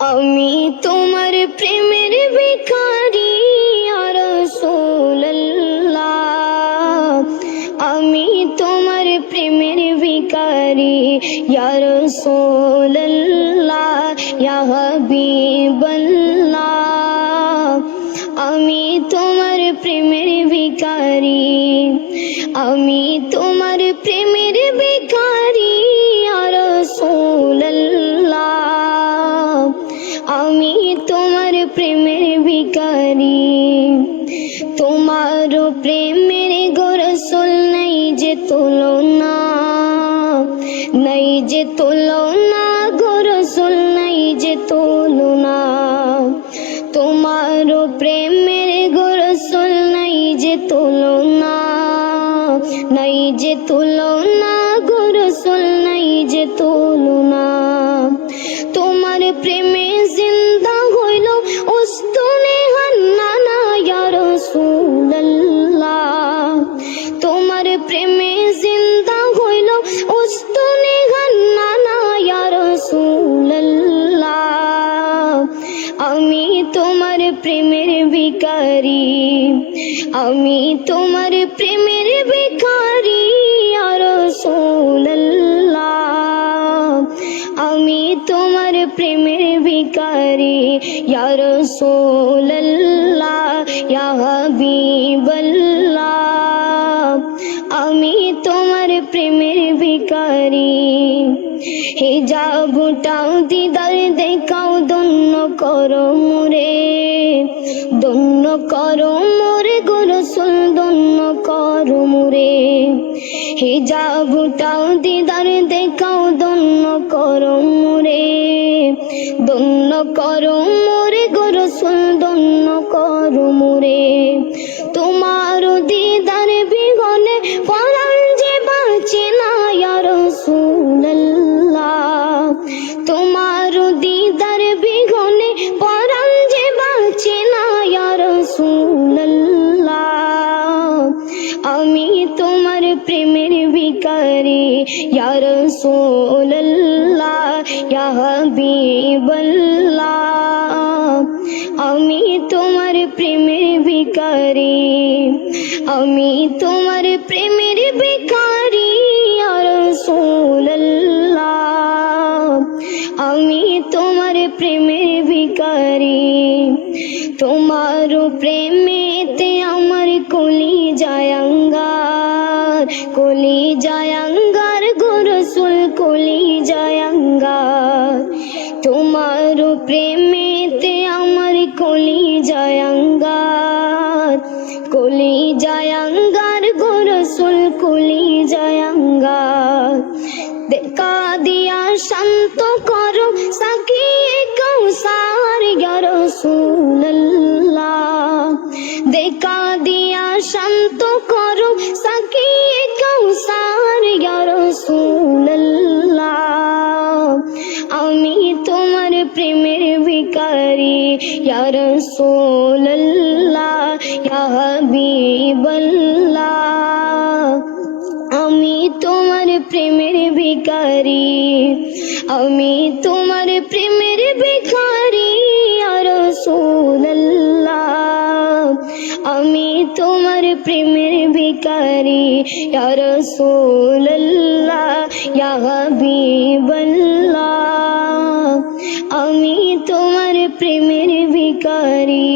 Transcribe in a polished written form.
আমি তোমার প্রেমের ভিখারি ইয়া রাসূলুল্লাহ, আমি তোমার প্রেমের ভিখারি ইয়া রাসূলুল্লাহ, ইয়া হাবিবাল্লাহ। আমি তোমার প্রেমের ভিখারি, আমি তোমার প্রেমের ভিখারি ইয়া রাসূলুল্লাহ, আমি তোমার প্রেমের ভিখারি। তোমার প্রেমের গো রাসূল নাই যে তুলনা, নাই যে তুলনা গো রাসূল নাই যে তুলনা। তোমার প্রেমের গো রাসূল নাই যে তুলনা, নাই যে তুলনা গো রাসূল নাই যে তুলনা। তোমার প্রেমে জিন্দা হইল উস্তুনে হান্নানা ইয়া রাসূলুল্লাহ, তোমার প্রেমে জিন্দা হইল উস্তুনে হান্নানা ইয়া রাসূলুল্লাহ। আমি তোমার প্রেমের ভিখারি, আমি তোমার প্রেমের ভিখারি ইয়া রাসূলুল্লাহ, আমি তোমার প্রেমের ভিখারি ইয়া রাসূলুল্লাহ, ইয়া হাবিবাল্লাহ। আমি তোমার প্রেমের ভিখারি। হিজাবটাও দিদার দেখাও ধন্য করো মোরে, ধন্য করো মোরে গো রাসূল, ধন্য করো মোরে। হিজাবটাও দিদার দেখাও ধন্য করো মোরে, ধন্য করো মোরে গো রাসূল, ধন্য করো মোরে। তোমার দিদার বিহনে পরাণ যে বাঁচে না ইয়া রাসূলুল্লাহ, তোমার দিদার বিহনে পরাণ যে বাঁচে না ইয়া রাসূলুল্লাহ। আমি তোমার প্রেমের ভিখারি ইয়া রাসূলুল্লাহ, ইয়া হাবিবাল্লাহ। আমি তোমার প্রেমের ভিখারি, আমি তোমার প্রেমের ভিখারি ইয়া রাসূলুল্লাহ, আমি তোমার প্রেমের ভিখারি। তোমার প্রেমেতে আমার কলিজায় আঙ্গার, কলিজায় আঙ্গার গো রাসূল, কলিজায় আঙ্গার। তোমার প্রেমেতে আমার কলিজায় আঙ্গার, কলিজায় আঙ্গার গো রাসূল, কলিজায় আঙ্গার। দেখা দিয়া শান্ত করো সাকিয়ে কাউসার ইয়া রাসূলুল্লাহ, দেখা দিয়া শান্ত করো সাকিয়ে কাউসার ইয়া রাসূলুল্লাহ। আমি তোমার প্রেমের ভিখারি ইয়া রাসূলুল্লাহ, ইয়া হাবিবাল্লাহ। আমি তোমার প্রেমের ভিখারি, আমি তোমার প্রেমের ভিখারি ইয়া রাসূলুল্লাহ, আমি তোমার প্রেমের ভিখারি ইয়া রাসূলুল্লাহ, ইয়া হাবিবাল্লাহ। আমি তোমার প্রেমের ভিখারি।